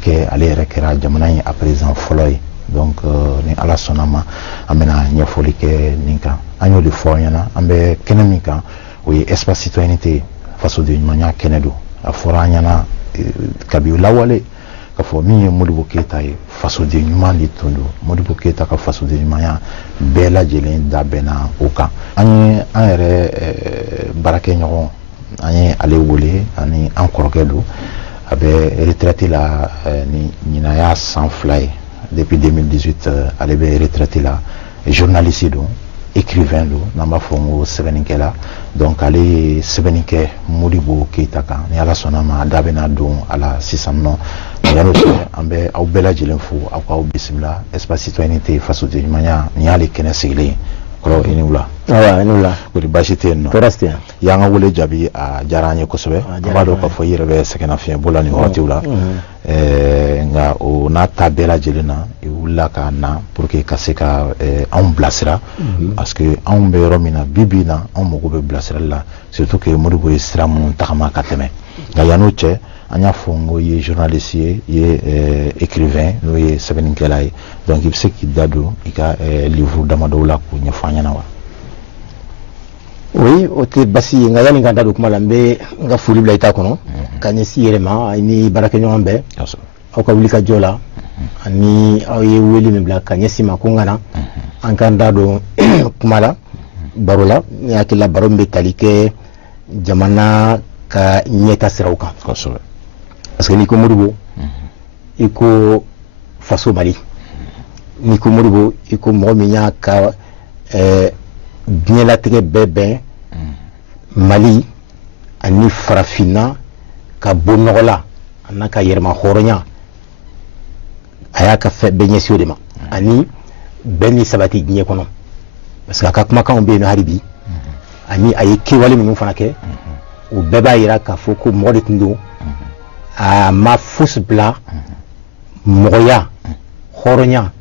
ke ale yɛrɛ kɛra jamana ye a président fɔlɔ ye. Donc ni ala sɔnna ma an bɛna ɲɛfɔli kɛ nin kan. An y'o de fɔ ɲɛna an bɛ kɛnɛ min kan o ye espace citoyenneté fasoden ɲumanya kɛnɛ don. A fɔra an ɲɛna kabi lawale k'a fɔ min ye Modibo Keyita ye fasoden ɲuman de tun don. Modibo Keyita ka fasoden ɲumanya bɛɛ lajɛlen da bɛnna o kan. An ye an yɛrɛ baarakɛɲɔgɔn an ye ale wele ani an kɔrɔkɛ don a bɛ retraité la ni ɲinan y'a san 2 ye. Depuis 2018 ale bɛ retraité la journaliste don écrivain don n'an b'a fɔ n ko sɛbɛnnikɛla. Donc ale ye sɛbɛnni kɛ Modibo Keyita kan ni ala sɔnna ma a da bɛna don a la sisan nɔ. Yan'o cɛ an bɛ aw bɛɛ lajɛlen fo aw k'aw bisimila espace citoyenneté fasoden ɲumanya nin y'ale kɛnɛ sigilen kɔrɔ i ni wula. I ni wula. Kodi baasi tɛ yen nɔ. Tɔɔrɔ tɛ yan. Y'an ka wele jaabi a diyara an ye kosɛbɛ. An b'a dɔn k'a fɔ i yɛrɛ bɛ sɛgɛnnafiɲɛbɔ la nin wagatiw la. Nka o n'a ta bɛɛ lajɛlen na i wulila ka na pour que ka se ka anw bilasira parce que anw bɛ yɔrɔ min na bi na anw mago bɛ bilasirali la surtout que Modibo ye sira minnu tagama ka tɛmɛ. Nka yan'o cɛ an y'a fɔ n ko i ye journaliste ye i ye écrivain n'o ye sɛbɛnnikɛla ye donc i bɛ se k'i da don i ka livre damadɔw la k'o ɲɛfɔ an ɲɛna wa. Oui, o tɛ basi ye nka yanni ka da don kuma la n bɛ n ka foli bila i ta kɔnɔ ka ɲɛsin i yɛrɛ ma ni baarakɛɲɔgɔn bɛɛ aw ka wuli ka jɔ la ani aw ye wele min bila ka ɲɛsin ma ko n ka na an k'an da don kuma la baro la ne hakili la baro min bɛ tali kɛ jamana ka ɲɛta siraw kan parce que n'i ko Modibo i ko faso Mali n'i ko Modibo i ko mɔgɔ min y'a ka diɲɛlatigɛ bɛɛ bɛn Mali ani farafinna ka bɔ nɔgɔ la a n'a ka yɛrɛma hɔrɔnya a y'a ka fɛn bɛɛ ɲɛsin o de ma ani bɛn ni sabati diɲɛ kɔnɔ parce que a ka kumakanw bɛ yen hali bi ani a ye kɛwale minnu fana kɛ o bɛɛ b'a yira k'a fɔ ko mɔgɔ de tun don a ma fosi bila mɔgɔya hɔrɔnya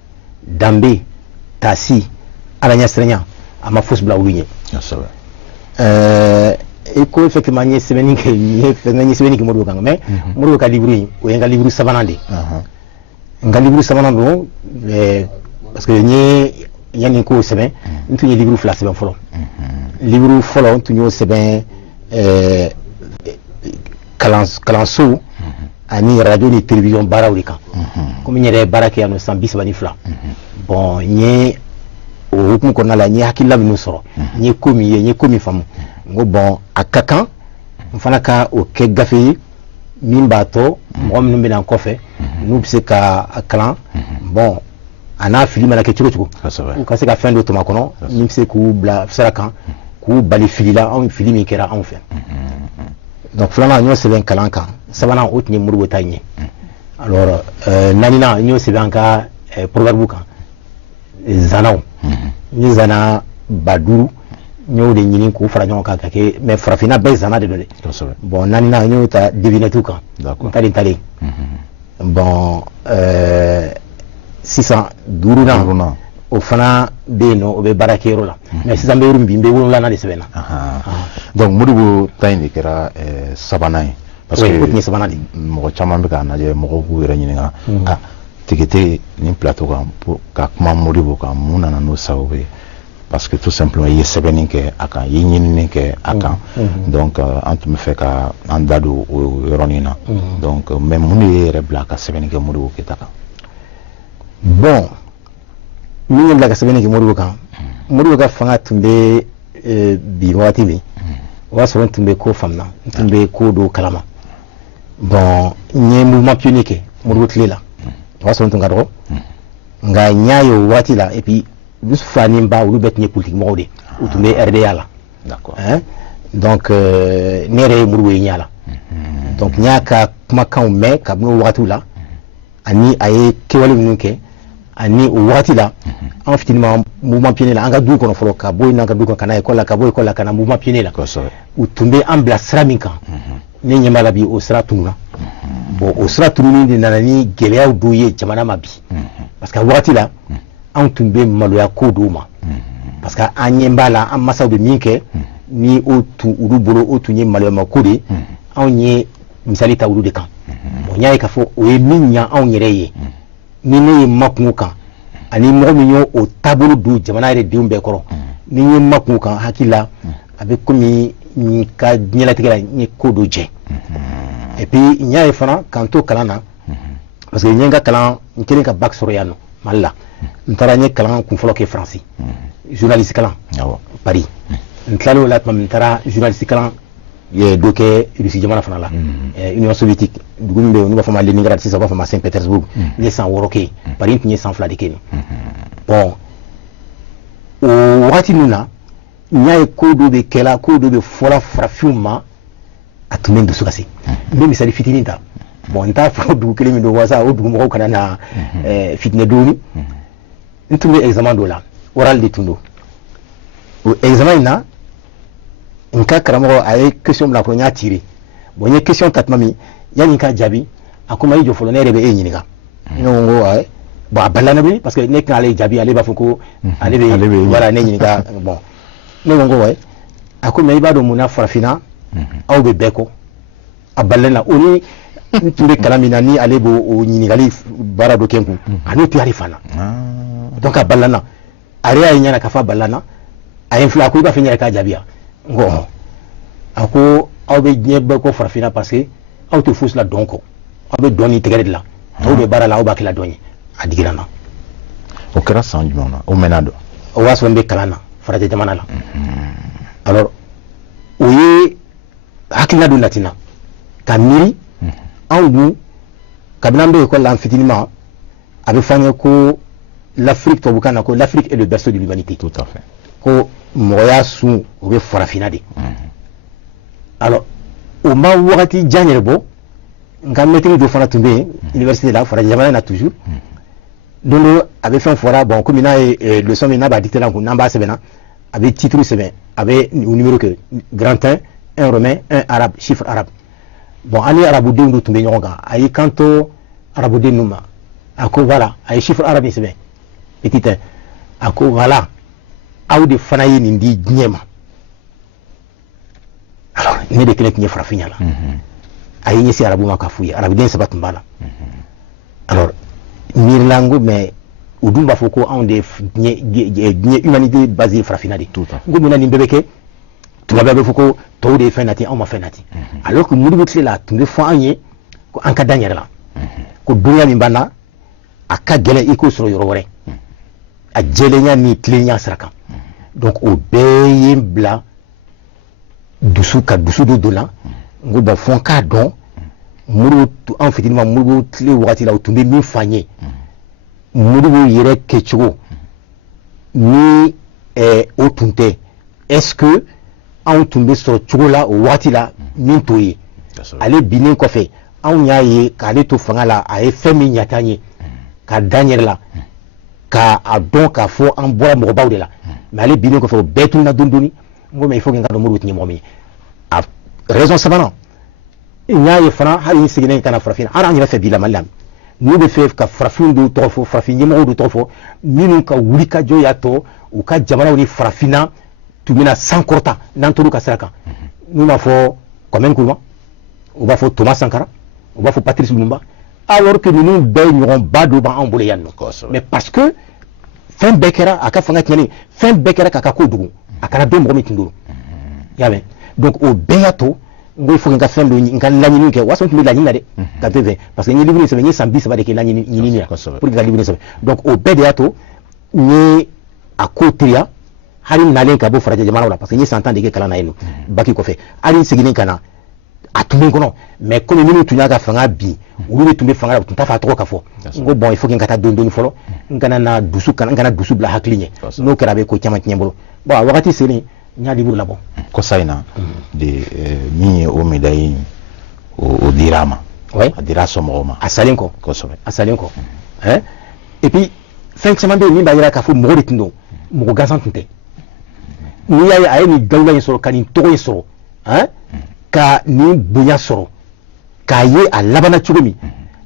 danbe taasi ala ɲɛsiranya a ma fosi bila olu ɲɛ. I ko effectivement n ye sɛbɛnni kɛ Modibo kan mais Modibo ka livre in o ye n ka livre sabanan de ye. N ka livre sabanan don parce que yanni n k'o sɛbɛn n tun ye livre 2 sɛbɛn fɔlɔ. Livre fɔlɔ n tun y'o sɛbɛn kalanso ani radio ni télévision baaraw de kan komi n yɛrɛ ye baara kɛ yan nɔ san 32 bon n ye o hukumu kɔnɔna la n ye hakilila minnu sɔrɔ n ye ko min ye n ye ko min faamu n ko bon a ka kan n fana ka o kɛ gafe ye min b'a to mɔgɔ minnu bɛ na n kɔfɛ n'u bɛ se ka kalan bon a n'a fili mana kɛ cogo cogo u ka se ka fɛn dɔ tɔmɔ a kɔnɔ min bɛ se k'u bila sira kan k'u bali fili la anw fili min kɛra anw fɛ donc filanan n y'o sɛbɛn kalan kan sabanan o tun ye Modibo ta ɲɛ alors naaninan n y'o sɛbɛn an ka proverbe kan zanaw n ye zana 5000 n y'o de ɲini k'o fara ɲɔgɔn kan ka kɛ mais farafinna bɛɛ zana de don dɛ bon naaninan n y'o ta devinette kan n talen bon sisan duurunan o fana bɛ yen nɔ o bɛ baara kɛ yɔrɔ la mais sisan n bɛ yɔrɔ min bi n bɛ 7nan de sɛbɛnna donc Modibo ta in de kɛra sabanan ye parce que o tun ye sabanan de mɔgɔ caman bɛ k'a lajɛ mɔgɔw b'u yɛrɛ ɲininka Tigete nin plateau kan ka kuma Modibo kan mun nana n'o sababu ye parce que tout simplement i ye sɛbɛnni kɛ a kan i ye ɲinini kɛ a kan donc an tun bɛ fɛ ka an da don o yɔrɔnin na donc mais mun de ye yɛrɛ bila ka sɛbɛnni kɛ Modibo Keyita kan. Bon min ye bila ka sɛbɛnni kɛ Modibo kan Modibo ka fanga tun bɛ bi wagati min o y'a sɔrɔ n tun bɛ ko faamuya n tun bɛ ko dɔw kalama bon n ye mouvement pionnier kɛ Modibo tile la o y'a sɔrɔ n tun ka dɔgɔ nka n y'a ye o waati la et puis Yusufa ni Ba olu bɛɛ tun ye politique mɔgɔw de u tun bɛ RDA la donc ne yɛrɛ ye Modibo ye ɲɛ la donc n y'a ka kumakanw mɛn kabini o wagatiw la ani a ye kɛwale minnu kɛ ani o wagati la an fitinin mouvement pionnier la an ka du kɔnɔ fɔlɔ ka bɔ yen n'an ka du kɔnɔ ka na école la ka bɔ école la ka na mouvement pionnier la u tun bɛ an bila sira min kan ne ɲɛ b'a la bi o sira tununa bon o sira tununi de nana ni gɛlɛyaw dɔw ye jamana ma bi parce que a wagati la anw tun bɛ maloya ko dɔw ma parce que an ɲɛ b'a la an masaw bɛ min kɛ ni o tun olu bolo o tun ye maloyama ko de anw ye misali ta olu de kan bon nya ka fo o ye min nya anw yɛrɛ ye ni ne ye makun kan ani mɔgɔ min y'o o taabolo don jamana yɛrɛ denw bɛɛ kɔrɔ ni ye makun kan hakili la a bɛ komi ka diɲɛlatigɛ la n ye ko dɔ jɛ et puis n y'a ye fana k'an to kalan na parce que n ye n ka kalan n kɛlen ka bac sɔrɔ yan nɔ Mali la n taara n ye kalan kunfɔlɔ kɛ Faransi journaliste kalan Paris n tilal'o la tuma min n taara journaliste kalan dɔ kɛ Russie jamana fana la Union soviétique dugu min bɛ yen n'u b'a fɔ ma Leningrad sisan u b'a fɔ ma Saint Petersburg n ye san 6 kɛ yen Paris n tun ye san 2 de kɛ yen bon o wagati ninnu na n y'a ye ko dɔ bɛ kɛla ko dɔ bɛ fɔra farafinw ma a tun bɛ n dusu kasi n bɛ misali fitinin ta bon n t'a fɔ dugu kelen min don walasa o dugu mɔgɔw kana na fitinɛ dɔɔni n tun bɛ examen dɔ la oral de tun don o examen in na n ka karamɔgɔ a ye question bila ko n y'a tiré bon n ye question ta tuma min yanni n ka jaabi a ko ma i jɔ fɔlɔ ne yɛrɛ bɛ e ɲininka ne ko n ko ayi bon a balila ne bi parce que ne tɛna ale jaabi ale b'a fɔ ko ale bɛ voilà ne ɲininka bon ne ko n ko wayi a ko mais i b'a dɔn mun na farafinna aw bɛ bɛɛ kɔ a balila na o ni n tun bɛ kalan min na ni ale b'o o ɲininkali baara dɔ kɛ n kun a n'o tɛ ale fana donc a balila na a yɛrɛ y'a ye ɲɛna k'a fɔ a balila na a ye n filɛ a ko i b'a fɛ n yɛrɛ k'a jaabi wa n ko ɔhɔn a ko aw bɛ diɲɛ bɛɛ kɔ farafinna parce que aw tɛ fosi la dɔn kɔ aw bɛ dɔn ni tɛgɛ de la aw bɛ baara la aw b'a kɛ la dɔn ye a digira n na o kɛra san jumɛn na o mɛnna dɔn o b'a sɔrɔ n bɛ kalan na farajɛ jamana la alors o ye hakilina dɔ nati n na ka miiri anw dun kabini an bɛ école la an fitinin ma a bɛ fɔ an ye ko l'Afrique tubabukan na ko l'Afrique est le berceau de l'humanité tout à fait ko mɔgɔya sun o bɛ farafinna de alors o ma wagati jan yɛrɛ bɔ n ka maître dɔ fana tun bɛ yen université la farajɛ jamana na toujours don dɔ a bɛ fɛn fɔra bon komi n'a ye leçon min n'a b'a dicté la kun n'an b'a sɛbɛnna a bɛ titre sɛbɛn a bɛ o numéro kɛ grand 1 un romain un arabe chiffre arabe bon an ni arabudenw dɔ tun bɛ ɲɔgɔn kan a y'i kanto arabuden ninnu ma a ko voilà a ye chiffre arabe in sɛbɛn petit 1 a ko voilà aw de fana ye nin di diɲɛ ma alors ne de kelen tun ye farafin ɲɛ la a ye ɲɛsin arabu ma k'a f'u ye arabuden 3 tun b'a la alors miirila n ko mais u dun b'a fɔ ko anw de diɲɛ humanité basée farafinna de n ko mun na nin bɛɛ bɛ kɛ tubabu bɛ fɔ ko tɔw de ye fɛn nati anw ma fɛn nati alors que Modibo tile la a tun bɛ fɔ an ye ko an ka da n yɛrɛ la ko dɔnniya min b'an na a ka gɛlɛn i k'o sɔrɔ yɔrɔ wɛrɛ a jɛlenya ni tilenya sira kan donc o bɛɛ ye n bila dusu ka dusu dɔ don la n ko bon fɔ n k'a dɔn Modibo an fitinin ma Modibo tile wagati la o tun bɛ min fɔ an ye Modibo yɛrɛ kɛcogo ni o tun tɛ est-ce que anw tun bɛ sɔrɔ cogo la o waati la min t'o ye ale binnen kɔfɛ anw y'a ye k'ale to fanga la a ye fɛn min ɲa t'an ye ka da n yɛrɛ la k'a dɔn k'a fɔ an bɔra mɔgɔbaw de la mais ale binnen kɔfɛ o bɛɛ tununa dɔɔni dɔɔni n ko mais il faut que n ka dɔn Modibo tun ye mɔgɔ min ye a raison sabanan n y'a ye fana hali n seginnen ka na farafinna hali an yɛrɛ fɛ bi la Mali la n'u bɛ fɛ ka farafin dɔw tɔgɔ fɔ farafin ɲɛmɔgɔw dɔw tɔgɔ fɔ minnu ka wuli ka jɔ y'a tɔ u ka jamanaw ni farafinna tun bɛna sankɔrɔta n'an tor'u ka sira kan n'u b'a fɔ Kwame Nkrumah u b'a fɔ Thomas Sankara u b'a fɔ Patrice Lumumba alors que ninnu bɛɛ ɲɔgɔnba dɔ b'an bolo yan nɔ mais parce que fɛn bɛɛ kɛra a ka fanga tiɲɛni fɛn bɛɛ kɛra k'a ka ko dogo a kana dɔn mɔgɔ min tun don i y'a mɛn donc o bɛɛ y'a to n ko il faut que n ka fɛn dɔ n ka laɲiniw kɛ o y'a sɔrɔ n tun bɛ laɲini na dɛ ka to fɛ parce que n ye livre in sɛbɛn n ye san 30 de kɛ laɲini na pour que ka livre in sɛbɛn donc o bɛɛ de y'a to n ye a ko teliya hali nalen ka bɔ farajɛ jamanaw la parce que n ye san 10 de kɛ kalan na yen nɔ baki kɔfɛ hali n seginnen ka na a tun bɛ n kɔnɔ mais comme minnu tun y'a ka fanga bin olu de tun bɛ fanga la u tun t'a fɛ a tɔgɔ ka fɔ n ko bon il faut que n ka taa dɔɔni dɔɔni fɔlɔ n kana dusu bila hakili ɲɛ n'o kɛra a bɛ ko caman tiɲɛ n bolo bon a wagati selen n y'a livre labɔ kɔsa in na de min ye o médaille o dira a ma a dira a somɔgɔw ma a salen kɔ kosɛbɛ a salen kɔ et puis fɛn caman bɛ yen min b'a jira k'a fɔ mɔgɔ de tun don mɔgɔ gansan tun tɛ n'i y'a ye a ye nin dawula in sɔrɔ ka nin tɔgɔ in sɔrɔ ka nin bonya sɔrɔ k'a ye a labanna cogo min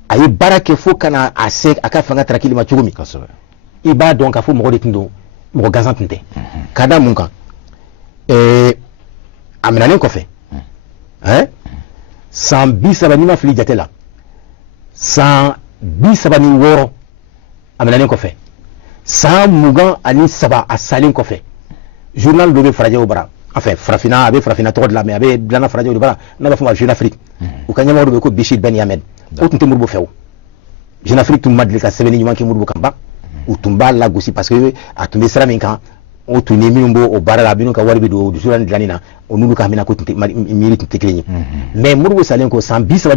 a ye baara kɛ fo kana a se a ka fanga tarakili ma cogo min i b'a dɔn k'a fɔ mɔgɔ de tun don mɔgɔ gansan tun tɛ ka da mun kan a minɛnen kɔfɛ san 30 n'i ma fili jate la san 36 a mɛnalen kɔfɛ san 27 a salen kɔfɛ journal dɔ bɛ farajɛw bara enfin farafina a bɛ farafina tɔgɔ de la mais a bɛ dilanna farajɛw de bara n'a b'a fɔ ma Jeune Afrique u ka ɲɛmɔgɔ dɔ bɛ ko Bichir Ben Yamed o tun tɛ Modibo fɛ o Jeune Afrique tun ma deli ka sɛbɛnni ɲuman kɛ Modibo kan ban u tun b'a lagosi parce que a tun bɛ sira min kan o tun ni minnu b'o baara la minnu ka wari bɛ don journal dilanni na o n'olu ka hamina ko miiri tun tɛ kelen ye mais Modibo salen ko san 36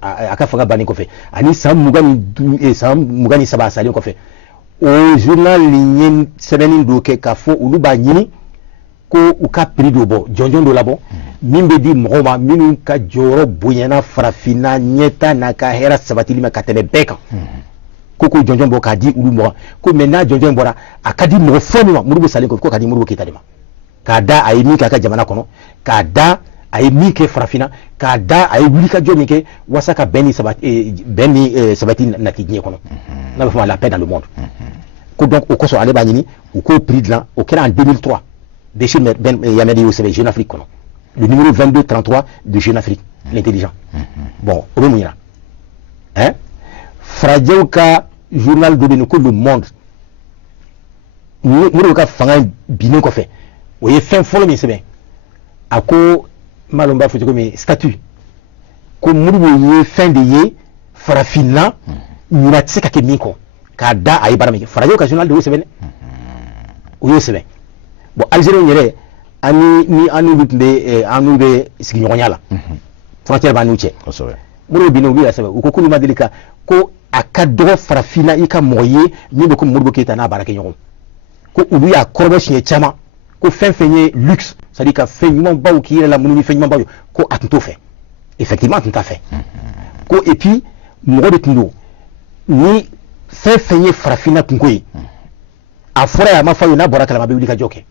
a ka fanga bannen kɔfɛ ani san 27 a salen kɔfɛ o journal nin ye sɛbɛnni dɔ kɛ k'a fɔ olu b'a ɲini ko u ka prix dɔ bɔ jɔnjɔn dɔ labɔ min bɛ di mɔgɔw ma minnu ka jɔyɔrɔ bonyana farafinna ɲɛta n'a ka hɛrɛ sabatili ma ka tɛmɛ bɛɛ kan ko jɔnjɔn bɔ k'a di olu ma ko mais n'a jɔnjɔn bɔra a ka di mɔgɔ fɔlɔ min ma Modibo salen ko ka di Modibo Keyita de ma k'a da a ye min kɛ a ka jamana kɔnɔ k'a da a ye min kɛ farafinna k'a da a ye wulikajɔ min kɛ walasa ka bɛn ni sabati nati diɲɛ kɔnɔ n'a bɛ fɔ la paix dans le monde ko donc o kosɔn ale b'a ɲini u k'o prix dilan o kɛra en 2003 Bichir Ben Yamed y'o sɛbɛn Jeune Afrique kɔnɔ le numéro 2233 de Jeune Afrique l'intelligent bon o bɛ mun yira hein farajɛw ka journal dɔ bɛ yen ko Le Monde Modibo ka fanga binnen kɔfɛ o ye fɛn fɔlɔ min sɛbɛn a ko n b'a dɔn n b'a fɔ cogo min statut ko Modibo ye fɛn de ye farafinna ɲinan tɛ se ka kɛ min kɔ k'a da a ye baara min kɛ farajɛw ka journal de y'o sɛbɛn o y'o sɛbɛn bon Algériens yɛrɛ an n'olu tun bɛ an n'u bɛ sigiɲɔgɔnya la frontière b'an n'u cɛ Modibo binnen olu y'a sɛbɛn u ko k'olu ma deli ka ko a ka dɔgɔ farafinna i ka mɔgɔ ye min bɛ ko Modibo Keyita n'a baara kɛ ɲɔgɔn ko olu y'a kɔrɔbɔ siɲɛ caman ko fɛn fɛn ye luxe c'est à dire ka fɛn ɲumanbaw k'i yɛrɛ la minnu ni fɛn ɲumanbaw ye ko a tun t'o fɛ effectivement a tun t'a fɛ ko et puis mɔgɔ de tun don ni fɛn fɛn ye farafinna kunko ye a fɔra ye a ma fɔ a ye n'a bɔra kalama a bɛ wuli ka jɔ kɛ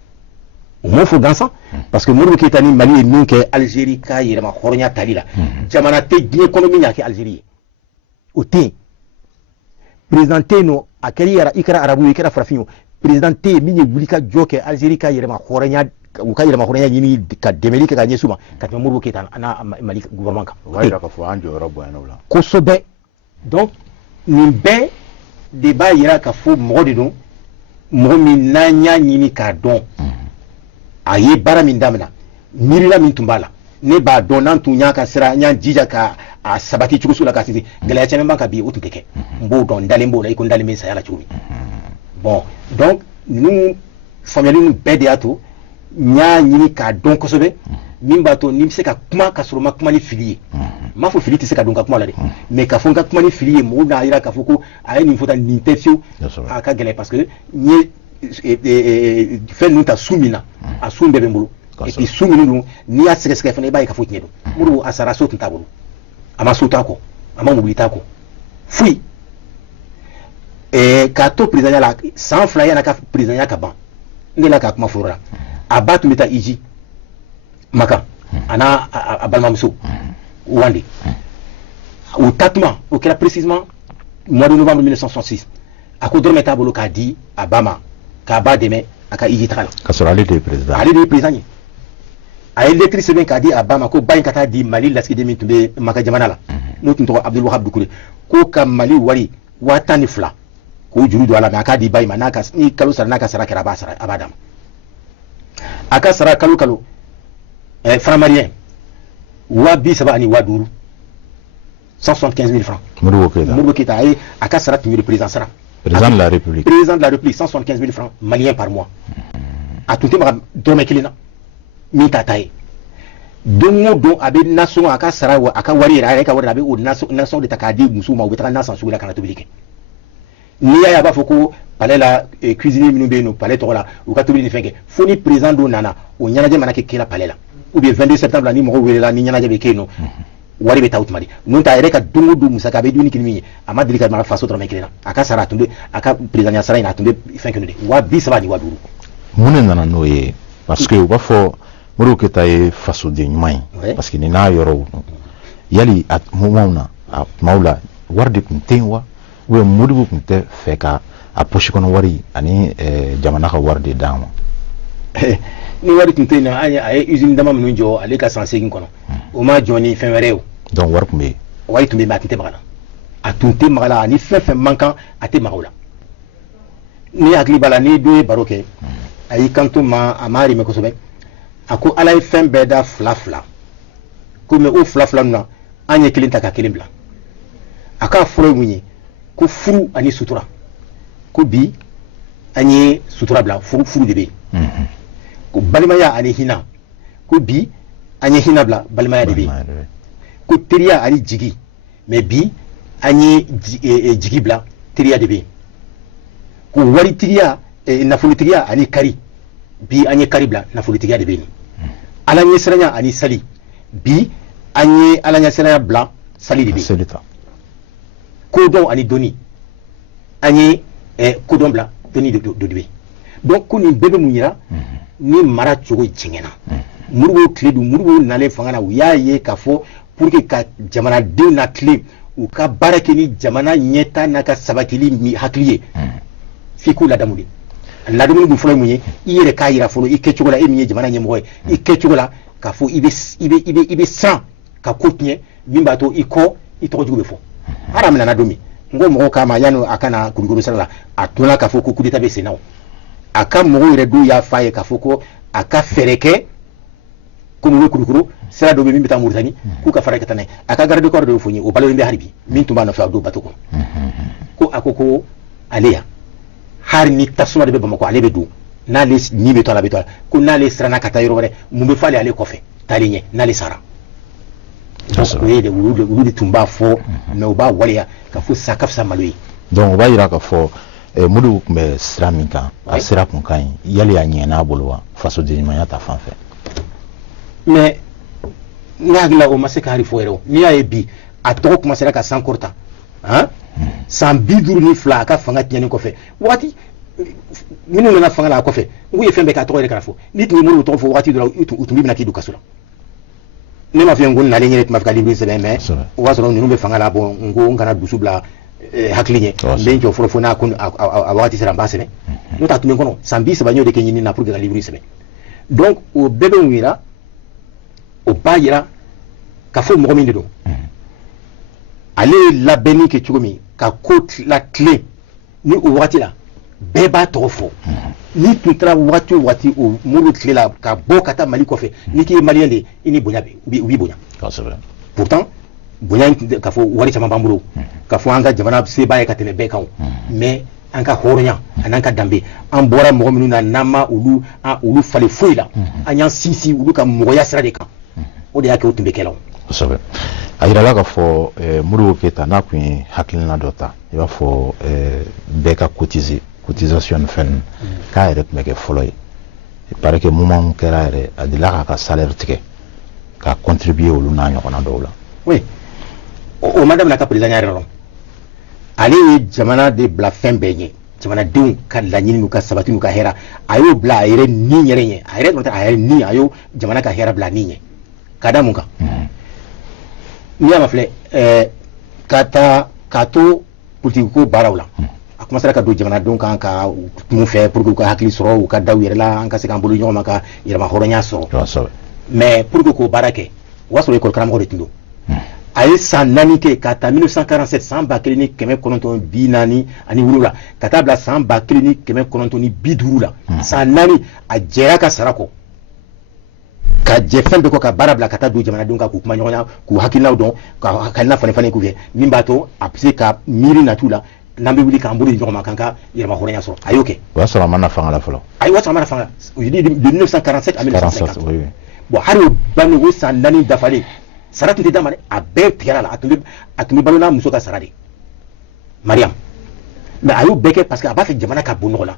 o m'o fɔ gansan parce que Modibo Keyita ni Mali ye min kɛ Algérie ka yɛrɛma hɔrɔnya tali la jamana tɛ diɲɛ kɔnɔ min y'a kɛ Algérie ye o tɛ yen président tɛ yen nɔ a kɛra i kɛra arabu ye i kɛra farafin ye président tɛ yen min ye wuli ka jɔ kɛ Algérie ka yɛrɛma hɔrɔnya u ka yɛlɛma hɔrɔnya ɲini ka dɛmɛli kɛ ka ɲɛsin u ma ka tɛmɛ Modibo Keyita n'a Mali gouvernement kan kosɛbɛ donc nin bɛɛ de b'a yira k'a fɔ mɔgɔ de don mɔgɔ min n'an y'a ɲini k'a dɔn a ye baara min daminɛ miirila min tun b'a la ne b'a dɔn n'an tun y'a ka sira n y'an jija ka a sabati cogo sugu la ka sinsin gɛlɛya caman b'an kan bi o tun tɛ kɛ n b'o dɔn n dalen b'o la i ko n dalen bɛ saya la cogo min bon donc ninnu faamuyali bɛɛ de y'a to n y'a ɲini k'a dɔn kosɛbɛ min b'a to ni bɛ se ka kuma ka sɔrɔ n ma kuma ni fili ye n m'a fɔ fili tɛ se ka don ka kuma la dɛ mais k'a fɔ n ka kuma ni fili ye mɔgɔw bɛna yira k'a fɔ ko a ye nin fɔ tan nin tɛ fiyewu a ka gɛlɛn parce que n ye fɛn ninnu ta su min na a su bɛɛ bɛ n bolo et puis su minnu don n'i y'a sɛgɛsɛgɛ fana i b'a ye k'a fɔ tiɲɛ don Modibo a sara so tun t'a bolo a ma so t'a kɔ a ma mobili t'a kɔ foyi k'a to présidentiya la san 2 yan'a ka présidentiya ka ban n delila k'a kuma fɔra la a ba tun bɛ taa Iji Makan a n'a a balimamuso Wande u taatuma o kɛra précisément mois de novembre 1966 a ko dɔrɔmɛ t'a bolo k'a di a ba ma k'a ba dɛmɛ a ka Iji taga la k'a sɔrɔ ale de ye président ye a ye lettre sɛbɛn k'a di a ba ma ko ba in ka taa di Mali lasigiden min tun bɛ Maka jamana la n'o tun tɔgɔ Abdul Wahab Dukure ko ka Mali wari 12,000 k'o juru don a la mais a k'a di ba in ma ni kalo sara n'a ka sara kɛra a b'a d'a ma a ka sara kalo kalo franc malien 30,000 ani 50,000 175,000 francs Modibo Keyita a ka sara tun ye président sara président de la République 175,000 francs maliens par mois a tun tɛ maga dɔrɔmɛ kelen na min t'a ta ye don o don a bɛ nasɔngɔ a ka sara a ka wari yɛrɛ a yɛrɛ ka wari a bɛ o nasɔngɔ de ta k'a di musow ma u bɛ taga nasan sugu la ka na tobili kɛ n'i y'a ye a b'a fɔ ko palais la cuisinier minnu bɛ yen nɔ palais tɔgɔ la u ka tobili ni fɛn kɛ fo ni président dɔ nana o ɲɛnajɛ mana kɛ la palais la ou bien 22 septembre la ni mɔgɔw welela ni ɲɛnajɛ bɛ kɛ yen nɔ wari bɛ taa o tuma de n'o tɛ a yɛrɛ ka don o don musaka a bɛ dumuni kɛ ni min ye a ma deli ka mara faso dɔrɔmɛ kelen na a ka sara a tun bɛ a ka présidentiya sara in a tun bɛ fɛn kɛ n'o de 30,000 ani 50,000 mun de nana n'o ye parce que u b'a fɔ Modibo Keyita ye fasoden ɲuman ye parce que nin n'a yɔrɔw yali a moment na a tumaw la wari de tun tɛ yen wa ou bien Modibo tun tɛ fɛ ka a poche kɔnɔ wari ani jamana ka wari de d'a ma ni wari tun tɛ yen a ye usine dama minnu jɔ ale ka san 8 kɔnɔ o ma jɔ ni fɛn wɛrɛ ye o donc wari tun bɛ yen wari tun bɛ yen mais a tun tɛ maga la a tun tɛ maga la ani fɛn fɛn man kan a tɛ maga o la ni hakili b'a la ni dɔ ye baro kɛ a y'i kanto ma a ma rimɛ kosɛbɛ a ko ala ye fɛn bɛɛ da fila fila ko mɛ o fila fila ninnu na an ye kelen ta ka kelen bila a k'a fɔlɔ ye mun ye ko furu ani sutura ko bi an ye sutura bila furu de bɛ yen ko balimaya ani hinɛ ko bi an ye hinɛ bila balimaya de bɛ yen ko teriya ani jigi mɛ bi an ye jigi bila teriya de bɛ yen ko waritigiya nafolotigiya ani kari bi an ye kari bila nafolotigiya de bɛ yen ala ɲɛsiranya ani sali bi an ye ala ɲɛsiranya bila sali de bɛ yen kodɔn ani dɔnni an ye kodɔn bila dɔnni de bɛ yen donc ko nin bɛɛ bɛ mun yira ni mara cogo jɛngɛnna Modibo tile dun Modibo nalen fanga na u y'a ye k'a fɔ pour que ka jamanadenw na tile u ka baara kɛ ni jamana ɲɛta n'a ka sabatili min hakili ye f'i k'u ladamu de ladamu dun fɔlɔ ye mun ye i yɛrɛ k'a yira fɔlɔ i kɛcogo la e min ye jamana ɲɛmɔgɔ ye i kɛcogo la k'a fɔ i bɛ siran ka ko tiɲɛ min b'a to i kɔ i tɔgɔ jugu bɛ fɔ hali a minɛna don min n ko mɔgɔw k'a ma yanni a ka na kulukoro sira la a donna k'a fɔ ko coup d'état bɛ sen na a ka mɔgɔw yɛrɛ dɔw y'a f'a ye k'a fɔ ko a ka fɛɛrɛ kɛ komi u bɛ kulukoro sira dɔ bɛ min bɛ taa Moritani k'u ka fara ka taa n'a ye a ka garde corps dɔ y'o fɔ n ye o balolen bɛ hali bi min tun b'a nɔfɛ a don bato kɔnɔ ko a ko ale yan hali ni tasuma de bɛ Bamakɔ ale bɛ don n'ale ni bɛ to a la bɛ to a la ko n'ale siranna ka taa yɔrɔ wɛrɛ mun bɛ f'ale ale kɔfɛ taalen ɲɛ n'ale sara donc o ye de olu de tun b'a fɔ mais u b'a waleya ka fɔ sa ka fisa malo ye donc o b'a yira k'a fɔ Modibo tun bɛ sira min kan a sira kun ka ɲi yali a ɲɛna a bolo wa fasodenɲumanya ta fan fɛ mais ne hakili la o ma se ka hali fɔ yɛrɛ o n'i y'a ye bi a tɔgɔ commencera ka sankɔrɔta san 52 a ka fanga tiɲɛni kɔfɛ waati minnu nana fanga la a kɔfɛ n k'u ye fɛn bɛɛ k'a tɔgɔ yɛrɛ kana fɔ ni tun ye Modibo tɔgɔ fɔ waati dɔ la u tun bɛ bɛna k'i don kaso la ne m'a fɔ n ko nalen yɛrɛ tun b'a fɛ ka livre sɛbɛn mais o b'a sɔrɔ ninnu bɛ fanga la bon n ko n kana dusu bila hakili ɲɛ n bɛ n jɔ fɔlɔ fo n'a ko a waati sera n b'a sɛbɛn n'o t'a tun bɛ n kɔnɔ san 30 n y'o de kɛ ɲini na pour que ka livre sɛbɛn donc o bɛɛ bɛ mun yira o b'a yira k'a fɔ mɔgɔ min de don ale ye labɛnni kɛ cogo min ka ko la tilen ni o waati la bɛɛ b'a tɔgɔ fɔ ni tun taara waati o waati o Modibo tile la ka bɔ ka taa Mali kɔfɛ ni k'i ye maliyɛn de ye i ni bonya u b'i bonya pourtant bonya k'a fɔ wari caman b'an bolo k'a fɔ an ka jamana sebaa ye ka tɛmɛ bɛɛ kan mais an ka hɔrɔnya an'an ka danbe an bɔra mɔgɔ minnu na n'an ma olu falen foyi la an y'an sinsin olu ka mɔgɔya sira de kan o de y'a kɛ o tun bɛ kɛ la kosɛbɛ a yirala k'a fɔ Modibo Keyita n'a tun ye hakilina dɔ ta i b'a fɔ bɛɛ ka cotisation ni fɛn k'a yɛrɛ tun bɛ kɛ fɔlɔ ye il paraît que moment kɛra yɛrɛ a delila k'a ka salaire tigɛ ka contribuer olu n'a ɲɔgɔnna dɔw la oui o ma daminɛ ka président yɛrɛ la ale ye jamana de bila fɛn bɛɛ ɲɛ jamanadenw ka laɲini n'u ka sabati n'u ka hɛrɛ a y'o bila a yɛrɛ ni yɛrɛ ɲɛ a yɛrɛ ni a y'o jamana ka hɛrɛ bila ni ɲɛ ka da mun kan n'i y'a ma filɛ ka to politique ko baaraw la a commencera ka don jamanadenw kan ka mun fɛ pour que u ka hakili sɔrɔ u ka da u yɛrɛ la an ka se k'an bolo ɲɔgɔn ma ka yɛrɛma hɔrɔnya sɔrɔ mais pour que k'o baara kɛ o y'a sɔrɔ école karamɔgɔ de tun don a ye san 4 kɛ ka taa 1947 san 1947 ka taa bila san 1950 la san 4 a jɛra ka sara kɔ ka jɛ fɛn bɛɛ kɔ ka baara bila ka taa don jamanadenw kan k'u kuma ɲɔgɔn na k'u hakilinaw dɔn ka hakilina falen k'u kɛ min b'a to a bɛ se ka miiri natu la n'an bɛ wuli k'an bolo di ɲɔgɔn ma k'an ka yɛrɛma hɔrɔnya sɔrɔ a y'o kɛ o y'a sɔrɔ a ma na fanga la fɔlɔ ayi o y'a sɔrɔ a ma na fanga o ye de 1947 à 1950 bon hali o banni o san 4 dafalen sara tun tɛ d'a ma dɛ a bɛɛ tigɛra la a tun bɛ balo n'a muso ka sara de Mariam mais a y'o bɛɛ kɛ parce que a b'a fɛ jamana ka bɔ nɔgɔ la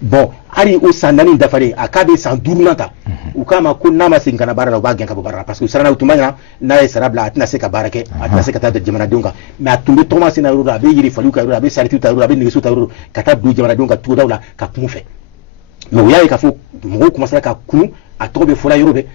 bon hali o san 4 dafalen a k'a bɛ san 5nan ta u k'a ma ko n'a ma segin ka na baara la u b'a gɛn ka bɔ baara la parce que sara u tun b'a ɲɛna n'a ye sara bila a tɛna se ka baara kɛ a tɛna se ka taa jamanadenw kan mais a tun bɛ tɔgɔma sen na yɔrɔ la a bɛ yirifaliw ka yɔrɔ la a bɛ saritiw ta yɔrɔ la a bɛ nɛgɛso ta yɔrɔ la ka taa don jamanadenw ka togodaw la ka kun fɛ mais u y'a ye k'a fɔ mɔgɔw commencera ka kunu a tɔgɔ bɛ fɔla yɔrɔ bɛɛ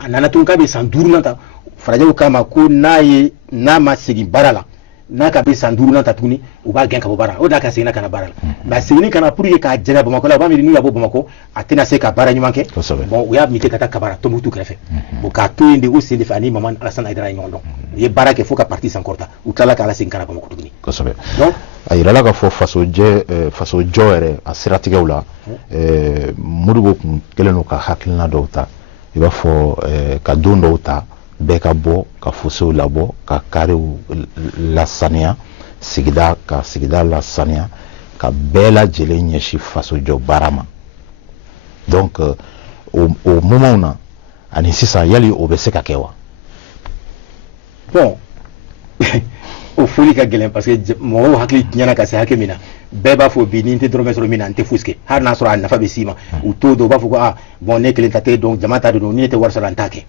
a nana tun k'a bɛ san 5nan ta farajɛw k'a ma ko n'a ma segin baara la n'a ka bɛ san 5 nan ta tuguni u b'a gɛn ka bɔ baara la o de la ka segin ka na baara la mais segin kana pour que k'a jɛngɛ Bamakɔ la u b'a miiri n'u y'a bɔ Bamakɔ a tɛna se ka baara ɲuman kɛ bon u y'a muté ka taa Kabara Tombouctou kɛrɛfɛ bon k'a to yen de o sen de fɛ ani Mamadu Alassane Aidara ye ɲɔgɔn dɔn u ye baara kɛ fo ka parti sankɔrɔta u tilala k'a la segin ka na Bamakɔ tuguni donc a yirala k'a fɔ faso jɔ yɛrɛ a siratigɛw la Modibo kun kɛlen don ka hakilina dɔw ta i b'a fɔ ka don dɔw ta bɛɛ ka bɔ ka fosew labɔ ka karew lasaniya sigida lasaniya ka bɛɛ lajɛlen ɲɛsi faso jɔ baara ma donc o moment na ani sisan yali o bɛ se ka kɛ wa bon o foli ka gɛlɛn parce que mɔgɔw hakili tiɲɛna ka se hakɛ min na bɛɛ b'a fɔ bi ni n tɛ dɔrɔmɛ sɔrɔ min na n tɛ fosi kɛ hali n'a sɔrɔ a nafa bɛ s'i ma u t'o dɔn u b'a fɔ ko bon ne kelen ta tɛ donc jama ta de don ni ne tɛ wari sɔrɔ n t'a kɛ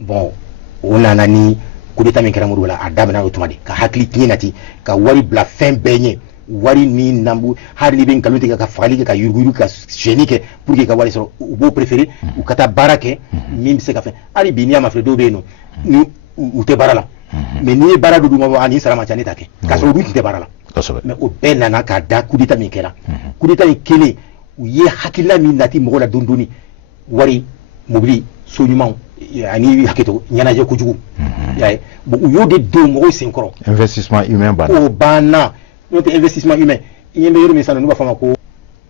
bon o nana ni coup d'état min kɛra Modibo la a daminɛ o tuma de ka hakili tiɲɛ na ten ka wari bila fɛn bɛɛ ɲɛ wari ni nambu hali ni bɛ nkalon tigɛ ka fagali kɛ ka yuruguyurugu ka siyɛni kɛ pour que ka wari sɔrɔ u b'o préféré u ka taa baara kɛ min bɛ se ka fɛn hali bi n'i y'a ma filɛ dɔw bɛ yen nɔ ni u tɛ baara la mais n'i ye baara dɔ d'u ma bɔ ni sara man ca ne t'a kɛ k'a sɔrɔ olu tun tɛ baara la mais o bɛɛ nana k'a da coup d'état min kɛra coup d'état in kelen u ye hakilina min nati mɔgɔw la dɔɔni dɔɔni wari mobili so ɲumanw ani hakɛto ɲɛnajɛ kojugu bon u y'o de don mɔgɔw senkɔrɔ investissement humain banna o banna n'o tɛ investissement humain i ɲɛ bɛ yɔrɔ min sisan n'u b'a fɔ a ma ko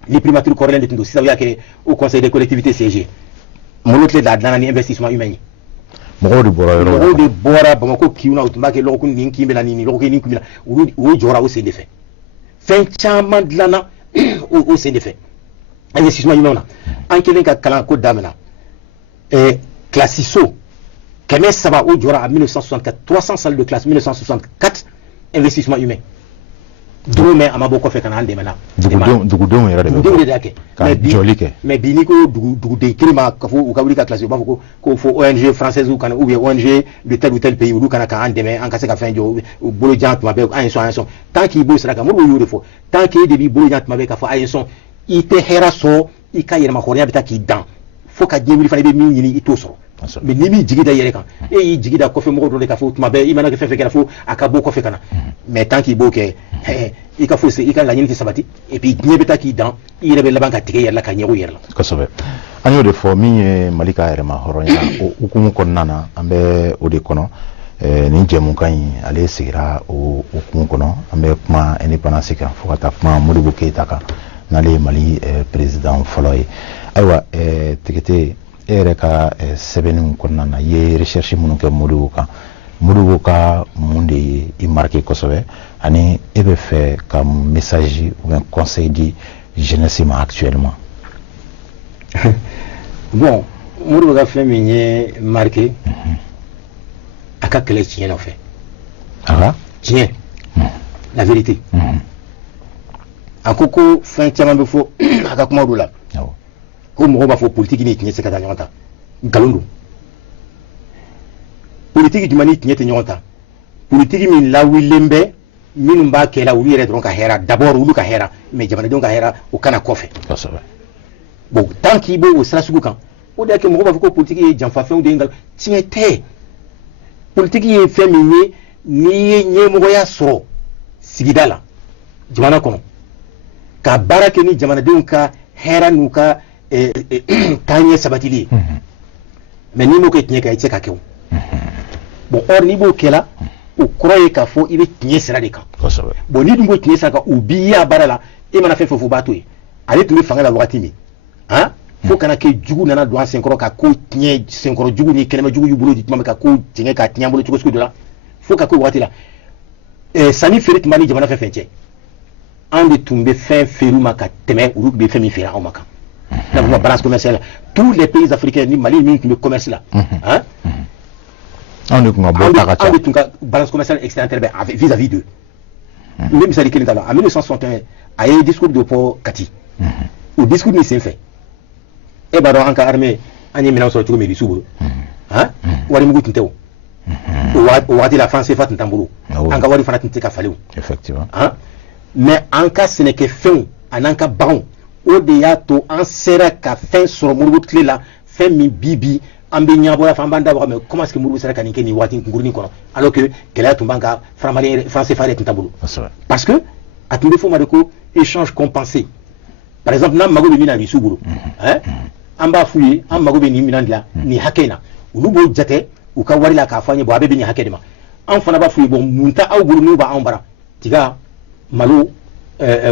les primatures kɔrɔlen de tun don sisan u y'a kɛ au conseil des collectivités siégé Modibo tile da dilanna ni investissement humain ye mɔgɔw de bɔra yɔrɔ la mɔgɔw de bɔra Bamakɔ kiw na u tun b'a kɛ lɔgɔkun nin kin bɛ na nin lɔgɔkun nin kun bɛ na u jɔra o sen de fɛ fɛn caman dilanna o sen de fɛ investissement humain na an kɛlen ka kalan ko daminɛ classe so kɛmɛ saba o jɔra en 1964 300 salles de classe 1964 investissement humain dɔrɔmɛ a ma bɔ kɔfɛ ka na an dɛmɛ na dugudenw yɛrɛ de dugudenw de y'a kɛ ka jɔli kɛ mais bi n'i ko duguden kelen ma ka fɔ u ka wuli ka classe u b'a fɔ ko fɔ ONG française kana ou bien ONG de tel ou tel pays olu kana k'an dɛmɛ an ka se ka fɛn jɔ bolojan tuma bɛɛ an ye sɔn tant qu'il b'o sira kan Modibo y'o de fɔ tant que e de b'i bolojan tuma bɛɛ k'a fɔ a ye sɔn i tɛ hɛrɛ sɔrɔ i ka yɛrɛmahɔrɔnya bɛ taa k'i dan fo ka diɲɛ wuli fana i bɛ min ɲini i t'o sɔrɔ mais n'i m'i jigi da i yɛrɛ kan e y'i jigi da kɔfɛ mɔgɔ dɔ de ka fɔ tuma bɛɛ i mana kɛ fɛn fɛn kɛra fo a ka bɔ kɔfɛ ka na mais tant qu'il b'o kɛ i ka fosi i ka laɲini tɛ sabati et puis diɲɛ bɛ taa k'i dan i yɛrɛ bɛ laban ka tigɛ i yɛrɛ la ka ɲɛgo i yɛrɛ la kosɛbɛ an y'o de fɔ min ye Mali ka yɛrɛmahɔrɔnya o hukumu kɔnɔna na an bɛ o de kɔnɔ nin jɛmukan in ale sigira o hukumu kɔnɔ an bɛ kuma indépendance kan fo ka taa kuma Modibo Keyita kan n'ale ye Mali président fɔlɔ ye ayiwa Tigete e yɛrɛ ka sɛbɛnniw kɔnɔna na i ye recherche minnu kɛ Modibo kan Modibo ka mun de ye i marqué kosɛbɛ ani e bɛ fɛ ka message ou un conseil di jeunesse ma actuellement bon Modibo ka fɛn min ye marqué a ka kɛlɛ tiɲɛ nɔfɛ tiɲɛ la vérité a ko fɛn caman bɛ fɔ a ka kuma dɔ la ko mɔgɔw b'a fɔ politique ni tiɲɛ tɛ se ka taa ɲɔgɔn ta nkalon don politique jumɛn ni tiɲɛ tɛ ɲɔgɔn ta politique min lawulilen bɛ minnu b'a kɛ la olu yɛrɛ dɔrɔn ka hɛrɛ d'abord olu ka hɛrɛ mais jamanadenw ka hɛrɛ o kana kɔfɛ bon tant qu'il b'o o sira sugu kan o de y'a kɛ mɔgɔw b'a fɔ ko politique ye janfafɛnw de ye nkalon tiɲɛ tɛ politique ye fɛn min ye n'i ye ɲɛmɔgɔya sɔrɔ sigida la jamana kɔnɔ ka baara kɛ ni jamanadenw ka hɛrɛ n'u ka taɲɛ sabatili ye mais n'i m'o kɛ tiɲɛ kan i tɛ se ka kɛ o bon or n'i b'o kɛla o kɔrɔ ye k'a fɔ i bɛ tiɲɛ sira de kan bon n'i dun ko tiɲɛ sira kan u b'i ye a baara la e mana fɛn fɛn fɔ o b'a to yen ale tun bɛ fanga la wagati min fo kana kɛ jugu nana don an senkɔrɔ ka ko tiɲɛ senkɔrɔ jugu ni kɛnɛma jugu y'u bolo di tuma min ka ko tiɲɛ ka tiɲɛ bolo cogo sugu dɔ la fo ka k'o wagati la sanni feere tun b'a ni jamana fɛn fɛn cɛ an de tun bɛ fɛn feere u ma ka tɛmɛ olu bɛ fɛn min feere anw ma kan n'a fɔ balance commerciale tous les pays africains ni Mali min tun bɛ commerce la anw de tun ka bɔ ta ka ca anw de tun ka balance commerciale extérieure bɛ vis-à-vis d'eux n bɛ misali kelen ta la en 1961 a ye discours dɔ fɔ Kati o discours min sen fɛ e b'a dɔn an ka armée an ye minɛn sɔrɔ cogo min Rusiw bolo wari mugu tun tɛ o o waati la franc CFA tun t'an bolo an ka wari fana tun tɛ ka falen o effectivement mais an ka sɛnɛkɛfɛnw a n'an ka baganw o de y'a to an sera ka fɛn sɔrɔ Modibo tile la fɛn min bi ambinya bola famba d'abord mais comment est-ce que Mourou sera kaniké ni wati ngurni kono alors que Kela Tumbanga français fallait tintabulu parce que à tout défaut madeko échange compensé par exemple na mago be mina ni subulu hein amba fuyi am mago be ni mina la ni hakena ulu bo jate u ka wari la ka fanye bo abebe ni hakedema an fana ba fuyi bon munta aw bulu no ba ambara tiga malo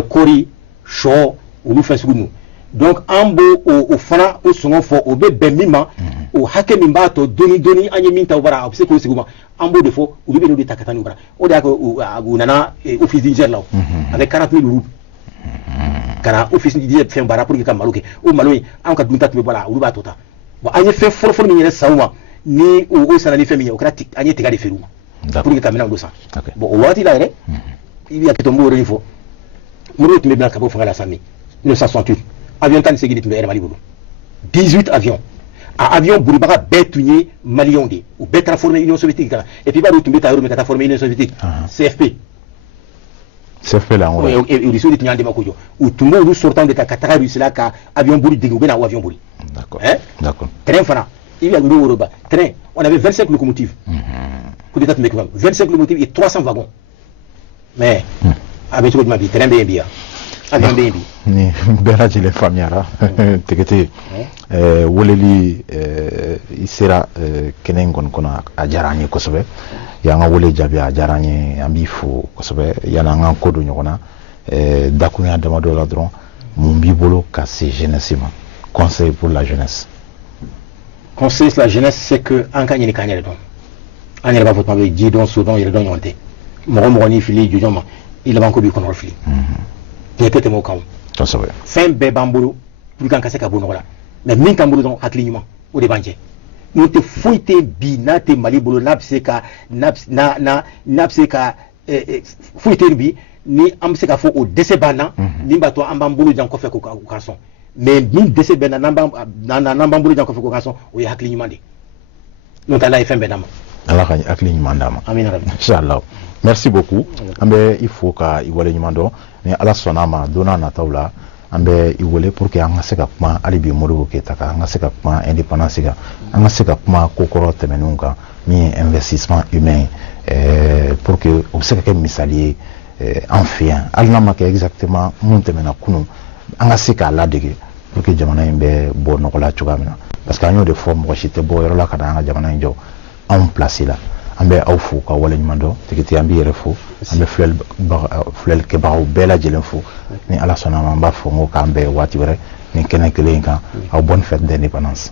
kori sho ulu fesugunu donc ambo o fana o songo fo o be bemima o hake mimba to doni anye minta obara obse ko siguma ambo de fo ulu be no de takatani obara o da ko nana office d'hygiène là avec 40 000 roubles kana office d'hygiène fait bara pour que kamaluke o maloy an ka dunta tumi bala ulu ba tota bon anye fait for mi yere sauma ni o sanani fait mi o kra anye tiga de feruma pour que kamena ndo sa bon o wati la ere il y a que tombo refo muro tumi bla ka bo fanga la sami 1968 avion tan segidi tumi Mali bulu 18 avions a avion buribaka betunye malionde ou bet transformé Union soviétique et puis ba do tumi ta euro me ta formé Union soviétique CFP là on et les soviétiques nyande makojo ou tout le monde sortant de Qatar Russie là ka avion buri dingo bena avion buri d'accord d'accord train fana il y a le Euroba train on avait 25 locomotives coup d'état mais 25 locomotives et 300 wagons mais avec tout ma vie train bien avion bien ni beraji le famiara tegete woleli isera kenengon kona ajaranye kosobe yanga wole jabi ajaranye ambifu kosobe yana nga kodo nyona dakunya damado la dron mumbi bolo cassé jeunesse conseil pour la jeunesse. Conseil pour la jeunesse c'est que en kanyeni kanyere don anyere ba vote mabe jidon soudon yere don yonte mo ni fili jujoma il va ko bi kono fili peut-être mo kaw fin be bambulu pour kan kase ka bono la mais min kambulu don haklinyuma o de banje nous te fouite bina te Mali bolo napseka fouite bi ni amseka fo o dese bana ni bato ambambulu jan ko fe ko kason mais min dese bana nambambulu jan ko fe ko kason o ya haklinyuma de nous ta la fin benama ala ka haklinyuma ndama amina rabbi inshallah merci beaucoup ambe il faut ka iwole nyumando ni ala sonama dona na tawla ambe iwole pour que anga seka kuma alibi modu ke taka anga seka kuma indépendance ga anga seka kuma kokoro temenunga mi investissement humain pour que on seka ke misalier enfien alna ma ke exactement mun temena kunu anga seka la dege pour que jamana imbe bo nokola chugamina parce que anyo de forme ko chite bo yoro la kada anga jamana njo en place là ambe awfu ka wala nyumando tikiti ambi refu ambe flel ke bawo bela jelen fu ni ala sona mamba fo ngo kambe wati were ni kenen kelenga au bonne fête d'indépendance.